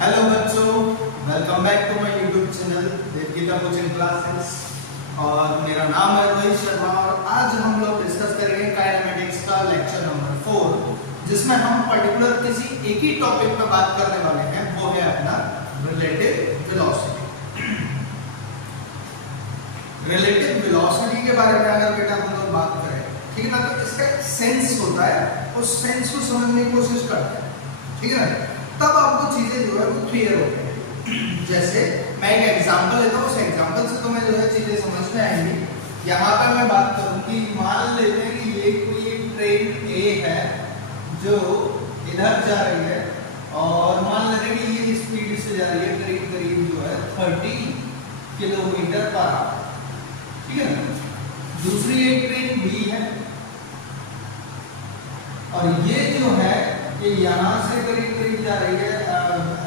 Hello बच्चों, welcome back to my YouTube channel Devgeeta coaching classes. और मेरा नाम है रोहित शर्मा और आज हम लोग डिस्कस करेंगे काइनेमेटिक्स का लेक्चर नंबर 4, जिसमें हम पर्टिकुलर किसी एक ही टॉपिक पे बात करने वाले हैं, वो है अपना रिलेटिव वेलोसिटी। रिलेटिव वेलोसिटी के बारे में अगर बेटा हम लोग बात करें, ठीक है ना, तो इसका एक सेंस होता है, उस सेंस को समझने की कोशिश करते हैं, ठीक है ना, तब आपको चीजें जो है वो क्लियर होती है। जैसे मैं एक एग्जांपल लेता हूँ, उस एग्जांपल से तुम्हें जो है चीजें समझ में आएंगी। यहाँ पर मैं बात करूँ कि मान लेते हैं कि ये कोई एक ट्रेन ए है जो इधर जा रही है और मान लेते हैं कि ये स्पीड से जा रही है करीब करीब जो है 30 किलोमीटर पर आवर, ठीक है ना। दूसरी एक ट्रेन बी है और ये जो है ये यहाँ से करीब करीब जा रही है,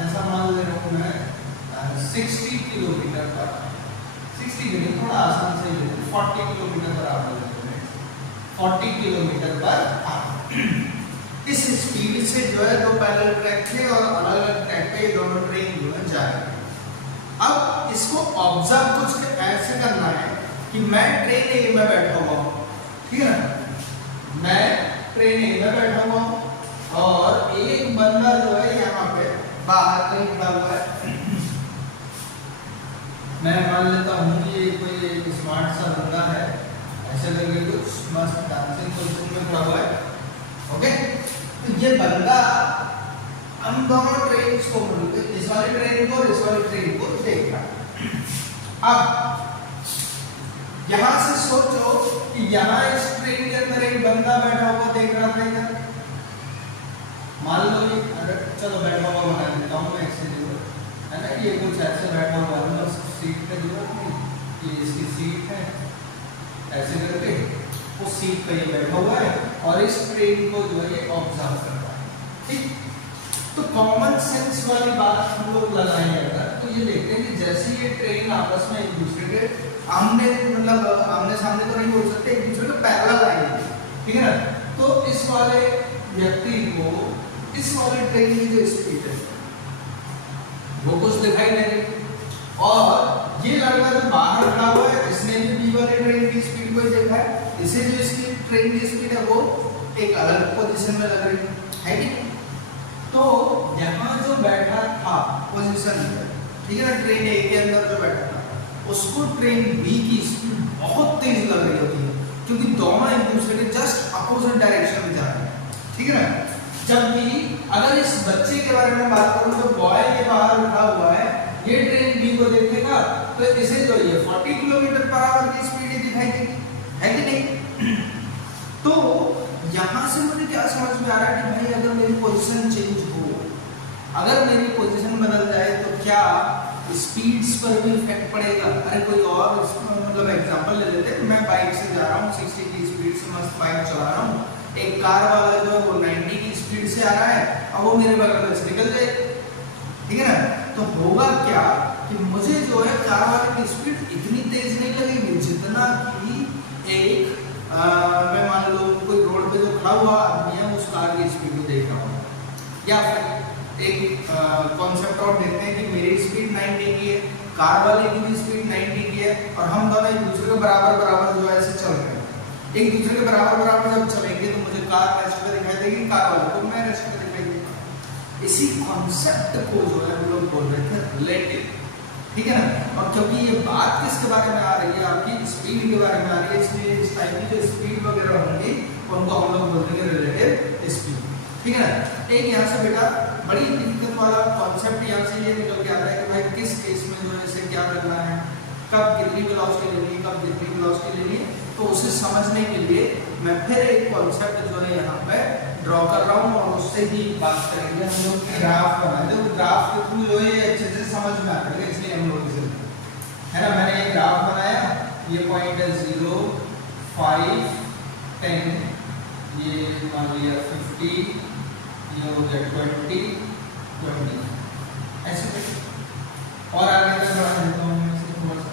ऐसा मान ले रहा हूँ मैं 60 किलोमीटर पर, 60 नहीं, थोड़ा आसान से ले 40 किलोमीटर पर आवर लेते हैं, 40 किलोमीटर पर आवर। इस स्पीड से जो है दो पैरेलल ट्रैक थे और अलग अलग ट्रैक पे दोनों ट्रेन जो है जा रही है। अब इसको ऑब्जर्व कुछ ऐसे करना है कि मैं ट्रेन ए में बैठा हुआ हूँ, ठीक है ना, मैं ट्रेन ए में बैठा हुआ हूँ और एक बंदा जो है यहाँ पे बाहर कहीं खड़ा हुआ है। मैं मान लेता हूँ ये कोई एक स्मार्ट सा बंदा है, ऐसे करके कुछ मस्त डांसिंग पोजीशन में खड़ा हुआ है, ओके। तो ये बंदा हम दोनों ट्रेन को मिलकर इस वाली ट्रेन को और इस वाली ट्रेन को देख रहा है। अब यहाँ से सोचो कि यहाँ इस ट्रेन के अंदर एक बंदा बैठा हुआ देख रहा था इधर, मान लो ये अगर चलो बैठा हुआ बना देता हूँ मैं ऐसे जो है ना, ये कुछ ऐसे बैठा हुआ है, बस सीट पे जो ये इसकी सीट है, ऐसे करके उस सीट पे ये बैठा हुआ है और इस ट्रेन को जो है ये ऑब्जर्व कर रहा है, ठीक। तो कॉमन सेंस वाली बात हम लोग लगाएंगे अगर, तो ये देखते हैं कि जैसे ये ट्रेन आपस में एक दूसरे के आमने मतलब आमने सामने तो नहीं बोल सकते, एक दूसरे के पैरेलल आएंगे, ठीक है ना। तो इस वाले व्यक्ति को इस वाले ट्रेन की जो स्पीड है वो कुछ दिखाई नहीं देती और ये लड़का जो बाहर खड़ा हुआ है इसने भी बी वाले ट्रेन की स्पीड को देखा है, इसे जो इसकी ट्रेन की स्पीड है वो एक अलग पोजीशन में लग रही है कि नहीं। तो यहाँ जो बैठा था पोजीशन में, ठीक है ना, ट्रेन ए के अंदर जो बैठा था उसको ट्रेन बी की स्पीड बहुत तेज लग रही होती है, क्योंकि दोनों एक दूसरे के जस्ट अपोजिट डायरेक्शन में जा रहे हैं, ठीक है ना। जबकि अगर इस बच्चे के बारे में बात करूं तो बॉय के बाहर उठा हुआ है, ये ट्रेन बी को देखेगा तो इसे जो ये 40 किलोमीटर पर आवर की स्पीड दिखाई देगी, है कि नहीं। तो यहां से मुझे क्या समझ में आ रहा है कि भाई अगर मेरी पोजीशन चेंज हो, अगर मेरी पोजीशन बदल जाए तो क्या स्पीड्स पर भी इफेक्ट पड़ेगा। अरे कोई और मतलब एग्जांपल ले लेते हैं, मैं बाइक से जा रहा हूँ 60 की स्पीड से मस्त बाइक चला रहा हूँ, एक कार वाला जो है वो 90 की स्पीड से आ रहा है, अब वो मेरे बगल में से निकल जाए, ठीक है ना। तो होगा क्या कि मुझे जो है कार वाले की स्पीड इतनी तेज नहीं लगेगी जितना कि एक मैं मान लो कोई रोड पे जो खड़ा हुआ आदमी है उस कार की स्पीड को देख रहा हूँ। या फिर एक कॉन्सेप्ट और देखते हैं कि मेरी स्पीड 90 की है, कार वाले की भी स्पीड 90 की है और हम दोनों एक दूसरे के बराबर बराबर जो है ऐसे चल रहे हैं। एक दूसरे के बराबर बराबर जब चलेंगे तो मुझे कार रेस्ट पे दिखाई देगी, कार वाले को मैं रेस्ट पे दिखाई देगी। इसी कॉन्सेप्ट को जो है हम लोग बोल रहे थे रिलेटिव, ठीक है ना। और क्योंकि ये बात किसके बारे में आ रही है, आपकी स्पीड के बारे में आ रही है, इसलिए इस टाइप की जो स्पीड वगैरह होंगी उनको हम लोग बोल देंगे रिलेटिव स्पीड, ठीक है ना। एक यहाँ से बेटा बड़ी दिक्कत वाला कॉन्सेप्ट यहाँ से ये निकल के आता है कि भाई किस केस में जो है इसे क्या करना है, कब कितनी वेलोसिटी लेनी है, कब कितनी वेलोसिटी लेनी है। तो उसे समझने के लिए मैं फिर एक कॉन्सेप्ट जो है यहाँ पे ड्रॉ कर रहा हूँ और उससे ही बात करेंगे। हम लोग ग्राफ बनाए थे, ग्राफ के थ्रू जो है अच्छे से समझ में आ रहा है, इसलिए हम लोग इसे है ना, मैंने एक ग्राफ बनाया, ये पॉइंट है 0, 5, 10, ये मान लिया 50, ये हो गया 20, 20 ऐसे और आगे तक बढ़ा देता हूँ मैं इसे थोड़ा सा,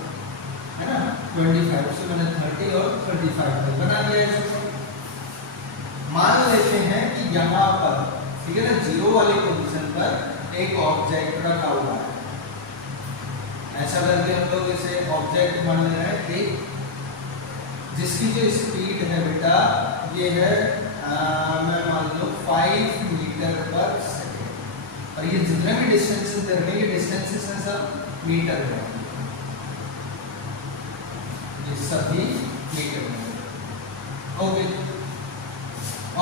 है ना, 25 से मैंने 30 और 35 तक बना लिया है। मान लेते हैं कि यहाँ पर, ठीक है ना, 0 वाली पोजीशन पर एक ऑब्जेक्ट रखा हुआ है, ऐसा करके हम लोग इसे ऑब्जेक्ट मान ले रहे हैं एक, जिसकी जो स्पीड है बेटा ये है मैं मान लो 5 मीटर पर सेकेंड, और ये जितने भी डिस्टेंसेस दे रहे हैं ये डिस्टेंसेस हैं सब मीटर में, ये सभी मीटर में। ओके,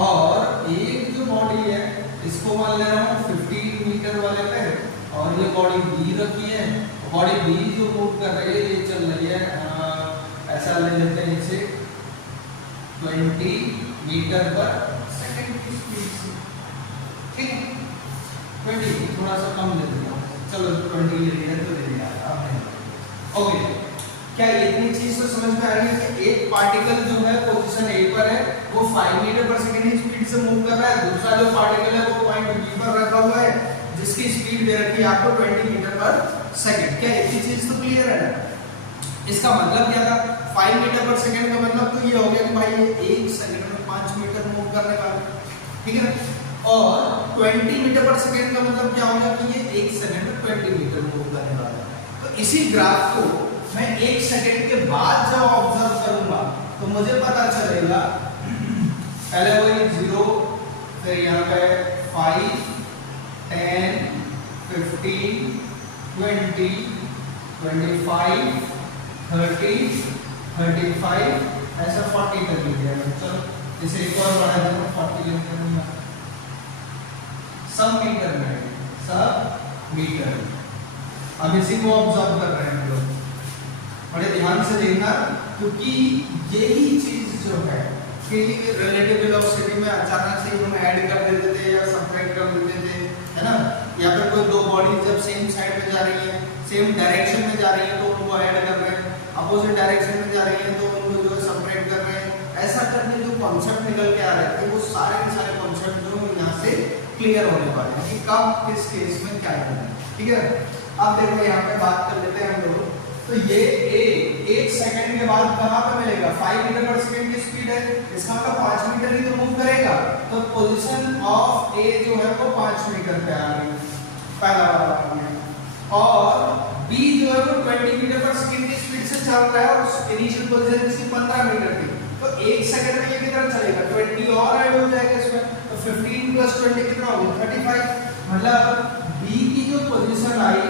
और एक जो बॉडी है इसको मान ले रहा हूँ 15 मीटर वाले पे, और ये बॉडी बी रखी है, बॉडी बी जो मूव कर रही है ये चल रही है ऐसा ले लेते हैं इसे 20 मीटर पर सेकंड की स्पीड से, ठीक है 20 थोड़ा सा कम ले लिया, चलो 20 ले लिया तो ले लिया आपने। ओके, क्या इतनी चीज तो समझ में आ रही है कि एक पार्टिकल जो है पोजीशन ए पर है वो 5 मीटर पर सेकंड की स्पीड से मूव कर रहा है, दूसरा जो पार्टिकल है वो पॉइंट बी पर रखा हुआ है जिसकी स्पीड दे रखी है आपको 20 मीटर पर सेकंड। क्या इतनी चीज तो क्लियर है ना? इसका मतलब क्या था, 5 मीटर पर सेकंड का मतलब तो ये हो गया कि भाई ये 1 सेकंड में 5 मीटर मूव करने वाला, ठीक है, और 20 मीटर पर सेकंड का मतलब क्या होगा कि ये 1 सेकंड में 20 मीटर मूव करने वाला है। तो इसी ग्राफ को मैं 1 सेकंड के बाद जब ऑब्जर्व करूंगा तो मुझे पता चलेगा पहले वही 0, फिर यहाँ पे 5, 10, 15, 20, 25, 30, 35 ऐसा 40 तक लिख दिया। चलो इसे एक और बढ़ा देता हूँ 40 लिख दूंगा, सब मीटर में, सब मीटर। अब इसी को ऑब्जर्व कर रहे हैं हम लोग, बड़े ध्यान से देखना, क्योंकि यही चीज जो है कि रिलेटिव वेलोसिटी में अचानक से हम ऐड कर देते थे या सबट्रैक्ट कर देते थे, है ना, या फिर कोई दो बॉडी जब सेम साइड में जा रही है, सेम डायरेक्शन में जा रही है तो उनको ऐड कर रहे हैं, अपोजिट डायरेक्शन में जा रही है तो उनको जो है सबट्रैक्ट कर रहे हैं, ऐसा करके जो कॉन्सेप्ट निकल के आ रहे थे वो सारे के सारे कॉन्सेप्ट जो यहाँ से क्लियर होने वाले हैं कि कब किस केस में क्या करना है, ठीक है। अब देखो यहाँ पे बात कर लेते हैं हम लोग, तो ये एक सेकंड के बाद कहाँ पे मिलेगा, 5 मीटर पर सेकंड की स्पीड है, इसका मतलब 5 मीटर ही तो मूव करेगा, तो पोजीशन ऑफ ए जो है वो 5 मीटर पे आ गई, पहला वाला आ गया, और बी जो है वो 20 मीटर पर सेकंड की स्पीड से चल रहा है और इनिशियल पोजीशन इसकी 15 मीटर थी, तो 1 सेकंड में ये कितना चलेगा, 20 और ऐड हो जाएगा इसमें, तो 15 प्लस 20 कितना हो गया 35, मतलब बी की जो पोजीशन आई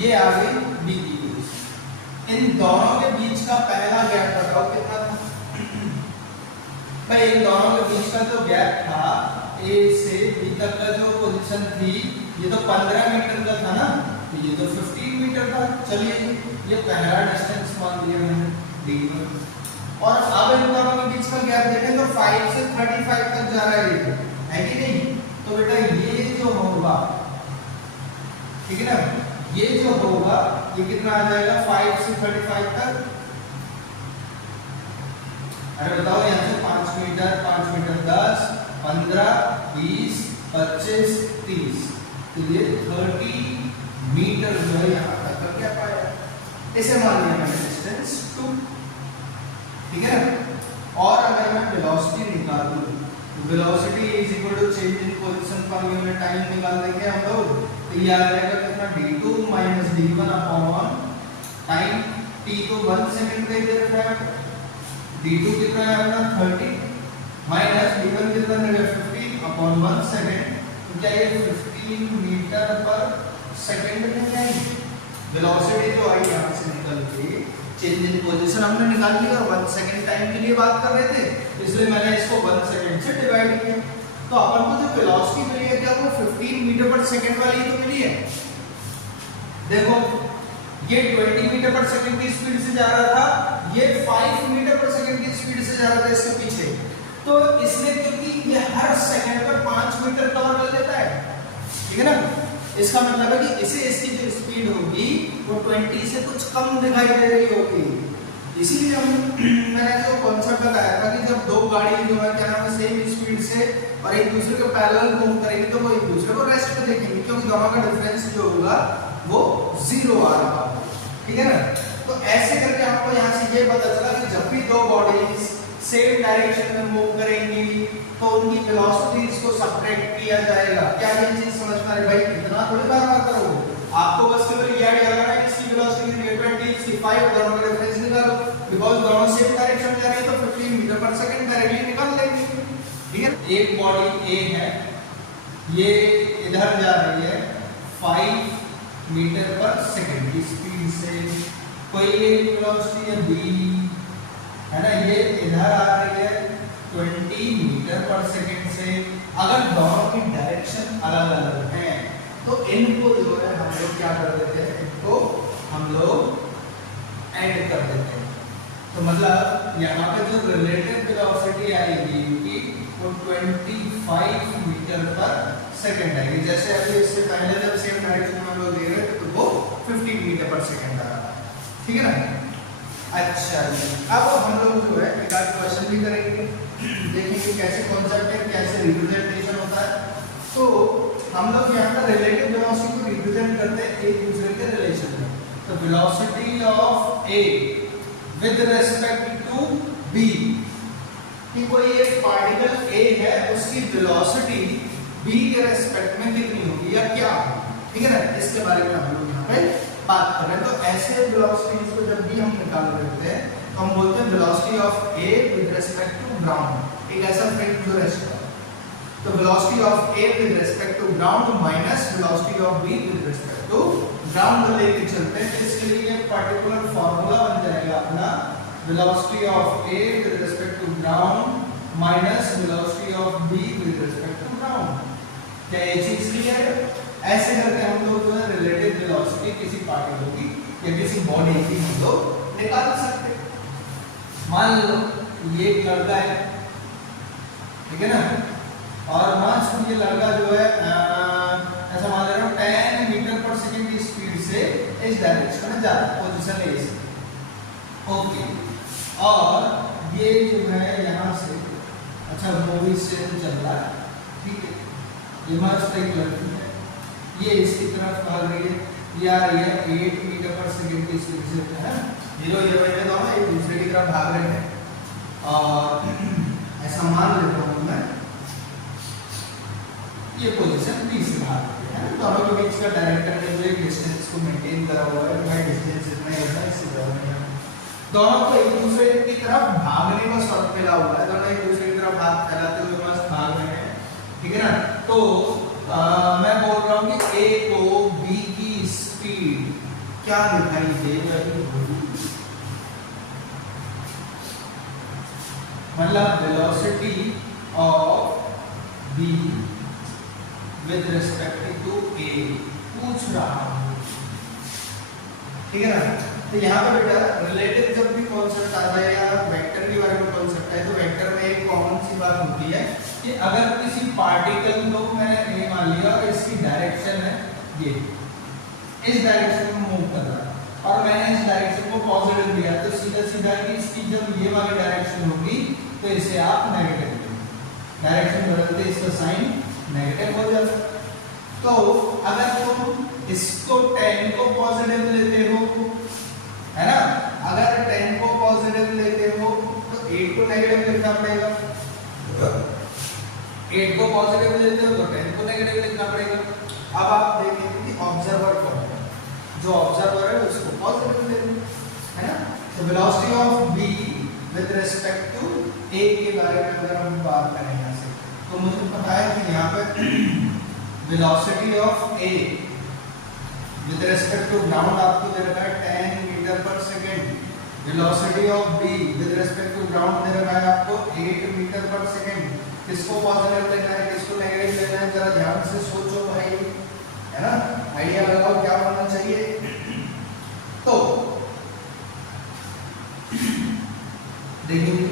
ये आ गई बी की पोजीशन। इन दोनों के बीच का पहला गैप बताओ कितना था भाई, इन दोनों के बीच का जो गैप था ए से बी तक का जो पोजीशन थी ये तो 15 मीटर का था ना, तो ये तो 15 मीटर था। चलिए ये पहला डिस्टेंस मान लिया मैंने d1, और अब इन दोनों के बीच का गैप देखें तो 5 से 35 तक जा रहा है कि नहीं, तो बेटा ये जो होगा, ठीक है ना, ये जो होगा ये कितना आ जाएगा 5 से 35 तक, अरे बताओ यहाँ से 5 मीटर 10, 15, 20, 25, 30, तो ये 30 मीटर जो है यहाँ तक क्या पाया, इसे मान लिया मैंने डिस्टेंस 2, ठीक है ना। और अगर मैं वेलोसिटी निकाल दूं, velocity is equal to change in position per unit time निकाल देंगे हम लोग, तो ये आ जाएगा कितना d2 - d1 upon time, t तो 1 सेकंड का ही दे रखा है, d2 कितना है अपना 30 माइनस d1 कितना है 15 अपॉन 1 सेकंड, तो क्या ये 15 मीटर पर सेकंड में आएगी वेलोसिटी जो आई यहाँ से निकल के, चेंज इन पोजीशन हमने निकाल लिया और 1 सेकंड टाइम के लिए बात कर रहे थे, इसलिए मैंने इसको 1 सेकंड से डिवाइड किया, तो अपन को जो वेलोसिटी मिली है क्या वो 15 मीटर पर सेकंड वाली तो मिली है। देखो ये 20 मीटर पर सेकंड की स्पीड से जा रहा था, ये 5 मीटर पर सेकंड की स्पीड से जा रहा था इसके पीछे, तो इसलिए क्योंकि ये हर सेकंड पर 5 मीटर कवर कर लेता है, ठीक है ना, इसका मतलब है कि इसे इसकी जो स्पीड होगी वो 20 से कुछ कम दिखाई दे रही होगी, इसीलिए मैंने जो कॉन्सेप्ट बताया था कि जब दो गाड़ी जो है क्या नाम है सेम स्पीड से और एक दूसरे के पैरेलल मूव करेंगे तो वो एक दूसरे को रेस्ट पे देखेंगे, क्योंकि दोनों का डिफरेंस जो होगा वो 0 आ रहा होगा, ठीक है ना। तो ऐसे करके आपको यहाँ से ये पता चला कि जब भी दो बॉडीज सेम डायरेक्शन में मूव करेंगी तो उनकी वेलोसिटीज को सब्ट्रैक्ट किया जाएगा। क्या ये चीज समझ में आ रही भाई? इतना थोड़ी बार बार करोगे, आपको बस केवल ये याद करना है कि इसकी वेलोसिटी 20 इसकी 5, दोनों का डिफरेंस निकालो, बिकॉज़ दोनों सेम डायरेक्शन में जा रही है तो 15 मीटर पर सेकंड डायरेक्टली निकाल लेंगे। ठीक है, एक बॉडी ए है, ये इधर जा रही है 5 मीटर पर सेकंड की स्पीड से, कोई एक वेलोसिटी है b है ना, ये इधर आ रही है 20 मीटर पर सेकंड से। अगर दोनों की डायरेक्शन अलग अलग है तो इनको जो है हम लोग क्या कर देते हैं, इनको हम लोग ऐड कर देते हैं। तो मतलब यहाँ पे जो रिलेटिव वेलोसिटी आएगी कि वो 25 मीटर पर सेकंड आएगी। जैसे अभी इससे पहले जब सेम डायरेक्शन में हम लोग दे रहे थे तो वो 15 मीटर पर सेकंड आ रहा है। ठीक है ना? अच्छा जी, अब हम लोग जो है एक आध क्वेश्चन भी करेंगे, देखेंगे कैसे कॉन्सेप्ट है, कैसे रिप्रेजेंटेशन होता है। तो हम लोग यहाँ पर रिलेटिव वेलोसिटी को रिप्रेजेंट करते हैं एक दूसरे के रिलेशन में। तो velocity of A with respect to B, कि कोई एक पार्टिकल ए है उसकी वेलोसिटी बी के रिस्पेक्ट में कितनी होगी या क्या होगी। ठीक है ना, इसके बारे में हम लोग यहाँ पे बात कर रहे हैं। तो ऐसे वेलोसिटीज को जब भी हम निकाल रहे होते हैं तो हम बोलते हैं velocity of A with respect to ground, एक ऐसा फ्रेम जो रेस्ट कर। तो velocity of A with respect to ground minus velocity of B with respect to ground को लेके चलते हैं। इसके लिए एक पर्टिकुलर फार्मूला बन जाएगा अपना, velocity of A with respect to ground minus velocity of B with respect to ground. क्या ये चीज क्लियर है? ऐसे करके हम लोग जो है रिलेटिव वेलोसिटी किसी पार्टिकल की या किसी बॉडी की हम लोग निकाल सकते हैं। मान लो ये एक लड़का है, ठीक है ना, और मान ये लड़का जो है ऐसा मान ले रहा हूँ 10 मीटर पर सेकंड की स्पीड से इस डायरेक्शन में जा रहा है, पोजीशन ए से। ओके, और ये जो है यहाँ से अच्छा मूवी से चल रहा है, ठीक है, ये मस्त एक लड़की है, ये इसकी तरफ भाग रही है, ये आ रही है 8 मीटर पर सेकंड की स्पीड से, है ना, 0 ये बने दोनों एक दूसरे की तरफ भाग रहे हैं। और ऐसा मान लेता हूँ मैं ये पोजीशन बी से भाग रही है, दोनों के बीच का डायरेक्टर ने जो एक डिस्टेंस को मेंटेन करा हुआ है, भाई डिस्टेंस इतना ही होता है, इससे ज्यादा नहीं। दोनों को एक दूसरे की तरफ भागने का शौक मिला हुआ है, दोनों एक दूसरे की तरफ हाथ फैलाते हुए मस्त भाग रहे हैं। ठीक है ना, तो मैं बोल रहा हूँ कि ए को बी की स्पीड क्या दिखाई दे रही होगी, मतलब velocity of B with respect to A पूछ रहा हूँ। ठीक है ना, तो यहाँ पे बेटा रिलेटिव जब भी कॉन्सेप्ट आता है या वेक्टर के बारे में कॉन्सेप्ट है तो वेक्टर में एक कॉमन सी बात होती है कि अगर किसी पार्टिकल को मैंने ये मान लिया कि इसकी डायरेक्शन है ये, इस डायरेक्शन में मूव कर रहा है और मैंने इस डायरेक्शन को पॉजिटिव लिया, तो सीधा सीधा कि इसकी जब ये वाली डायरेक्शन होगी तो इसे आप नेगेटिव लेंगे, डायरेक्शन बदलते इसका साइन नेगेटिव हो जाता है। तो अगर तुम इसको 10 को पॉजिटिव लेते हो, है ना, अगर 10 को पॉजिटिव लेते हो तो 8 को नेगेटिव लिखना पड़ेगा, 8 को पॉजिटिव लेते हो तो 10 को नेगेटिव लिखना पड़ेगा। अब आप देखेंगे कि ऑब्जर्वर कौन है, जो ऑब्जर्वर है उसको पॉजिटिव लेंगे, है ना। तो velocity of B with respect to A के बारे में अगर हम बात करें यहाँ से, तो मुझे पता है कि यहाँ पे velocity of A with respect to ground आपको दे रखा है 10 metre per second, velocity of B with respect to ground दे रखा है आपको 8 मीटर पर सेकंड। किसको पॉजिटिव लेना है, किसको नेगेटिव लेना है, जरा ध्यान से सोचो भाई, है ना, आइडिया लगाओ क्या होना चाहिए। तो देखिए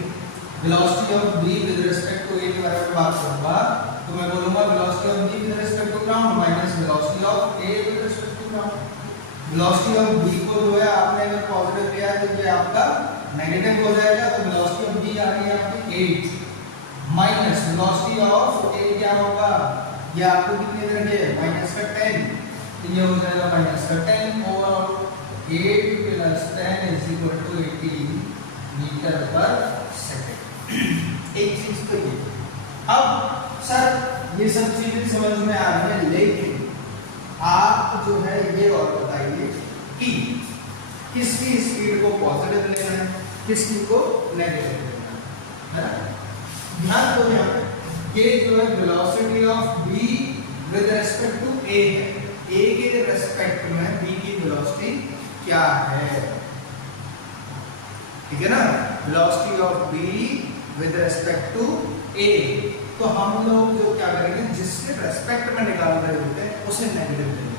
velocity of B with respect to A के बारे में बात करूंगा तो मैं बोलूंगा velocity of B with respect to ground minus velocity of A with respect to ground. Velocity of B को जो है आपने अगर पॉजिटिव लिया है तो ये आपका नेगेटिव हो जाएगा, तो वेलोसिटी ऑफ बी आ रही है आपकी 8 माइनस वेलोसिटी ऑफ ए क्या होगा, ये आपको कितने तरह के माइनस का 10, तो ये हो जाएगा माइनस का 10 over 8 plus 10 is equal to 18 metre per second. एक चीज तो ये अब सर ये सब चीजें समझ में आ रही है, लेकिन आप जो है ये और बताइए कि किसकी स्पीड को पॉजिटिव लेना है, किसकी को नेगेटिव लेना है ना। ध्यान दो यहाँ पे, ये जो है velocity of v with respect to a है, a के रिस्पेक्ट में v की वेलोसिटी क्या है, ठीक है ना। Velocity of v with respect to a, तो हम लोग जो क्या करेंगे, जिसके रेस्पेक्ट में निकाल रहे होते हैं उसे नेगेटिव ले लेते हैं।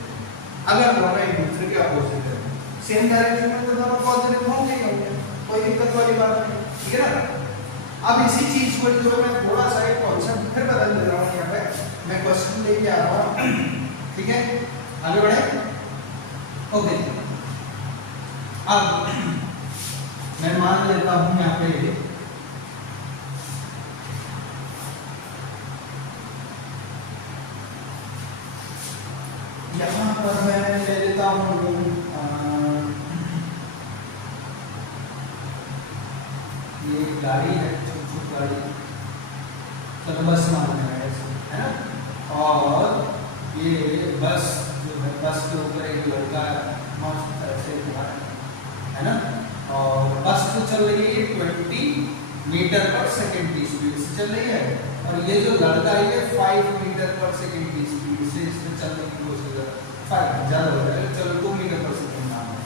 अगर दोनों एक दूसरे के अपोजिट है, सेम डायरेक्शन में तो दोनों पॉजिटिव होंगे ही होंगे, कोई दिक्कत वाली बात नहीं, ठीक है ना। अब इसी चीज को जो मैं थोड़ा सा एक कॉन्सेप्ट फिर बदल दे रहा हूँ, यहाँ पे मैं क्वेश्चन लेके आ रहा हूँ, ठीक है, आगे बढ़े। ओके, अब मैं मान लेता हूँ यहाँ पे यहाँ पर मैं ले लेता हूँ ये गाड़ी है, छोटी गाड़ी, चलो बस मान है ना, और ये बस जो है, बस के ऊपर एक लड़का मस्त तरह से है ना, और बस तो चल रही है 20 मीटर पर सेकंड की स्पीड से चल रही है, और ये जो लड़का है ये 5 मीटर पर सेकंड की स्पीड से इसमें चलने की कोशिश कर रहा है, 5 ज़्यादा हो जाएगा, चलो 2 मीटर पर सेकंड नाम है,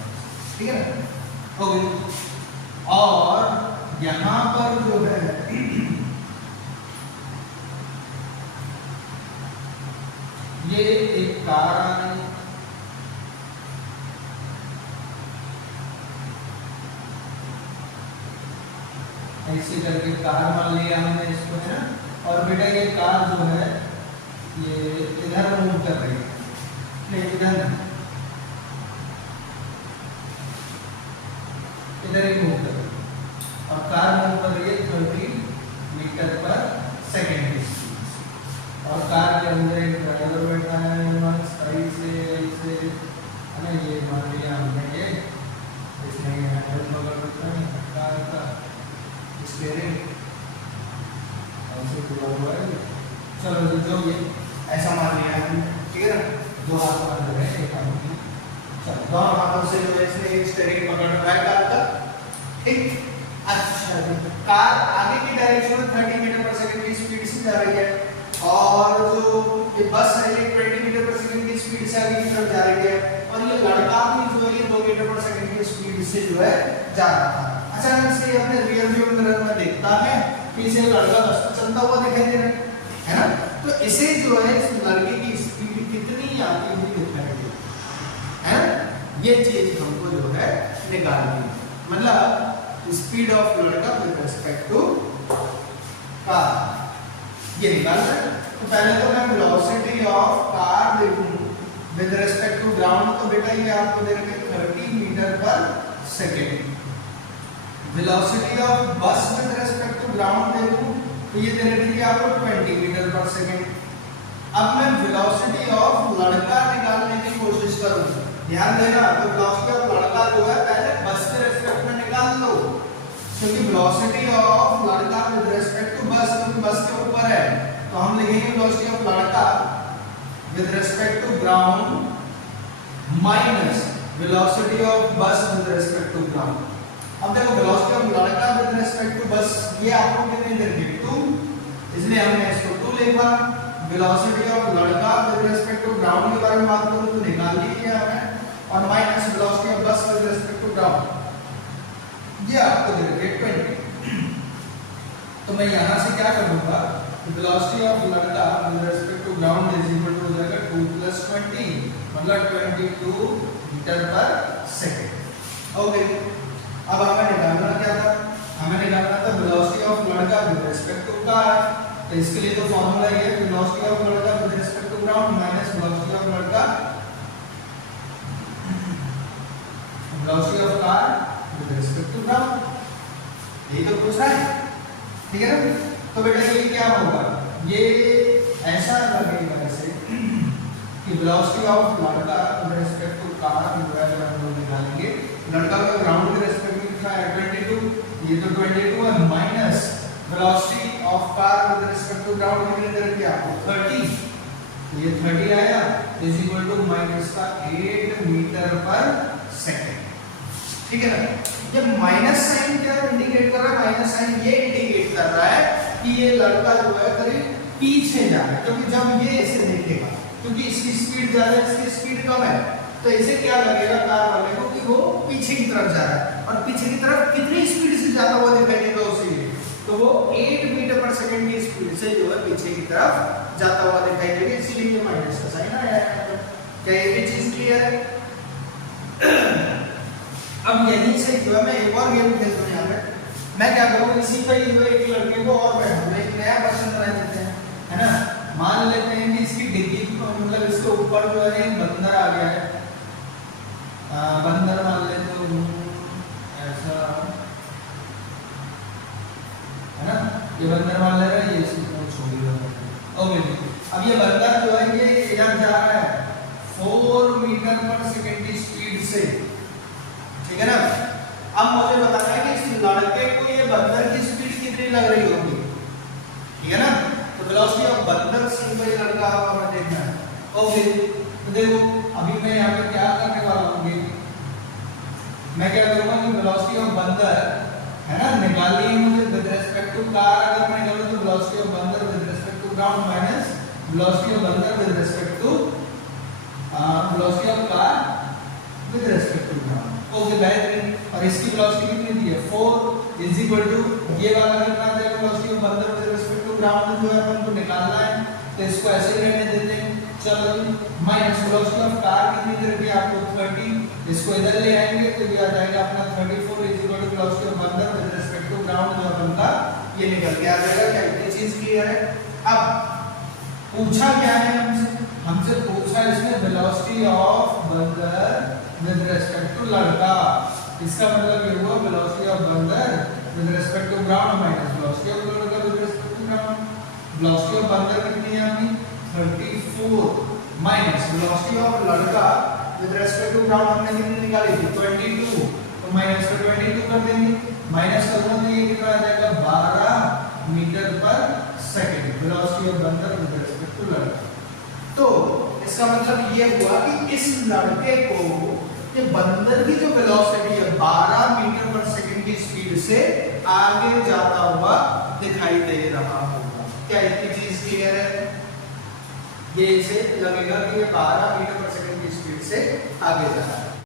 ठीक है ना। ओके, और यहाँ पर जो है ये एक कार आ रही है, ऐसे करके कार मान लिया हमने इसको, है ना, और बेटा ये कार जो है ये इधर मूव कर रही है, नहीं इधर ही मूव कर रही है, और कार मूव कर रही है 30 मीटर पर सेकंड की स्पीड से, और कार के अंदर एक ड्राइवर बैठा है, सही से ऐसे है ना, ये मान लिया हमने, ये इसमें हैंडल पकड़ रखा है कार का, स्टीयरिंग ऐसे खुला हुआ है, चलो जो ये ऐसा मान लिया है, ठीक है ना, दो हाथ पकड़ रहे हैं, एक हाथ में, चलो दोनों हाथों से जो है इसने स्टीयरिंग पकड़ रखा है कार का, ठीक। अच्छा जी, कार आगे की डायरेक्शन में 30 मीटर पर सेकंड की स्पीड से जा रही है, और जो ये बस है ये 20 मीटर पर सेकंड की स्पीड से आगे की तरफ जा रही है, और ये लड़का भी जो है ये 2 मीटर पर सेकंड की स्पीड से जो है जा रहा था। अचानक से अपने रियर व्यू मिरर में देखता है कि इसे लड़का बस चलता हुआ दिखाई दे रहा है ना, तो इसे जो है इस लड़के की स्पीड कितनी आती हुई दिखाई दे, है ना, ये चीज हमको जो है निकालनी है, मतलब स्पीड ऑफ लड़का विद रिस्पेक्ट टू कार, ये निकालना है। तो पहले तो मैं वेलोसिटी ऑफ कार देखूं विद रिस्पेक्ट टू ग्राउंड, तो बेटा ये आपको दे रखे 30 metre per second. Velocity of bus with respect to ground देखूं तो ये दे रखी है आपको 20 मीटर पर सेकंड। अब मैं वेलोसिटी ऑफ लड़का निकालने की कोशिश करूं, ध्यान देना, तो वेलोसिटी ऑफ लड़का जो है पहले बस के रिस्पेक्ट में निकाल लो, क्योंकि वेलोसिटी ऑफ लड़का विद रिस्पेक्ट टू बस, क्योंकि बस के ऊपर है, तो हम लिखेंगे वेलोसिटी ऑफ लड़का with respect to ground minus velocity of bus with respect to ground. अब देखो वेलोसिटी ऑफ लड़का विद रिस्पेक्ट टू बस ये आपको कितनी दे दी 2, इसलिए हमने इसको 2 लिखा। वेलोसिटी ऑफ लड़का विद रिस्पेक्ट टू ग्राउंड के बारे में बात करूं तो निकाल लीजिए हमने, और minus velocity of bus with respect to ground, ये आपको दे रखी है 20। तो मैं यहां से क्या करूंगा, वेलोसिटी ऑफ लड़का with respect to ground is equal to हो जाएगा 2 + 20, मतलब 22 मीटर पर सेकंड। ओके, अब हमें निकालना क्या था, हमें निकालना था वेलोसिटी ऑफ लड़का विद रिस्पेक्ट टू कार, तो इसके लिए तो फार्मूला ये है वेलोसिटी ऑफ लड़का with respect to ground minus velocity of लड़का velocity of car with respect to ground, यही तो पूछ रहा है, ठीक है ना। तो बेटा ये क्या होगा, ये ऐसा लगेगा ऐसे कि वेलोसिटी ऑफ लड़का विद रिस्पेक्ट टू कार हम लोग निकालेंगे, लड़का का ग्राउंड के रिस्पेक्ट में कितना है 22, ये तो 22 है, minus velocity of car with respect to ground कितने करके आपको 30, ये 30 आया इज इक्वल टू माइनस का 8 मीटर पर सेकंड। ठीक है ना। ये माइनस साइन क्या इंडिकेट कर रहा है, माइनस साइन ये इंडिकेट कर रहा है कि ये लड़का जो है करीब पीछे जा रहा है, क्योंकि जब ये इसे देखेगा, क्योंकि इसकी स्पीड ज्यादा है, इसकी स्पीड कम है, तो इसे क्या लगेगा कार वाले को कि वो पीछे की तरफ जा रहा है, और पीछे की तरफ कितनी स्पीड से जाता हुआ दिखाई देगा उसे, तो वो 8 मीटर पर सेकंड की स्पीड से जो है पीछे की तरफ जाता हुआ दिखाई देगा, इसीलिए ये माइनस का साइन आया है। क्या ये भी चीज क्लियर है? अब यहीं से जो है मैं एक और गेम खेलता हूं। यहाँ पे मैं क्या करूंगा, इसी पे जो है एक लड़के को और बैठाऊंगा, एक नया पर्सन बना देते हैं, है ना। मान लेते हैं कि इसकी डिग्गी मतलब इसके ऊपर जो है एक बंदर आ गया है, बंदर मान लेते हो ऐसा, है ना, ये बंदर मान ले रहा है, ये इसको छोड़ दिया। ओके, अब ये बंदर जो है ये यहाँ जा रहा है 4 मीटर पर सेकंड की स्पीड से, ठीक है ना। अब मुझे बताना है कि इस लड़के को ये बंदर की स्पीड कितनी लग रही होगी, ठीक है ना। तो वेलोसिटी ऑफ बंदर सिंपल लड़का हमें देखना है। ओके, तो देखो अभी मैं यहाँ पे क्या करने वाला हूँ, मैं क्या करूँगा कि वेलोसिटी ऑफ बंदर, है ना, निकालनी है मुझे विद रिस्पेक्ट टू कार। अगर मैं निकालूं तो वेलोसिटी ऑफ बंदर with respect to ground minus velocity of बंदर with respect to velocity of car with respect to ground. Okay बेहतरीन। और इसकी वेलोसिटी कितनी दी है 4 इज इक्वल टू ये वाला कितना आ जाएगा वेलोसिटी ऑफ बंदर विद रिस्पेक्ट टू ग्राउंड जो है अपन को निकालना है, तो इसको ऐसे ही रहने देते हैं। चलो माइनस वेलोसिटी ऑफ कार कितनी दे रखी है आपको 30, इसको इधर ले आएंगे तो ये आ जाएगा अपना 34 is equal to velocity of बंदर विद रिस्पेक्ट टू ग्राउंड जो अपन का ये निकल के आ जाएगा। क्या ये चीज क्लियर है? अब पूछा क्या है हमसे पूछा इसने वेलोसिटी ऑफ बंदर विद रिस्पेक्ट टू लड़का, इसका मतलब ये हुआ वेलोसिटी ऑफ बंदर with respect to ground minus velocity of लड़का with respect to ground. Velocity of बंदर कितनी है अपनी 34 माइनस वेलोसिटी ऑफ लड़का विद रिस्पेक्ट टू ग्राउंड हमने कितनी निकाली थी 22, तो माइनस का 22 कर देंगे, माइनस करूंगा तो ये कितना आ जाएगा 12 metre per second velocity of बंदर विद रिस्पेक्ट टू लड़का। तो इसका मतलब ये हुआ कि इस लड़के को ये बंदर की जो वेलोसिटी है 12 मीटर पर सेकंड की स्पीड से आगे जाता हुआ दिखाई दे रहा होगा। क्या इतनी चीज क्लियर है? ये इसे लगेगा कि ये 12 मीटर पर सेकंड की स्पीड से आगे जा रहा है।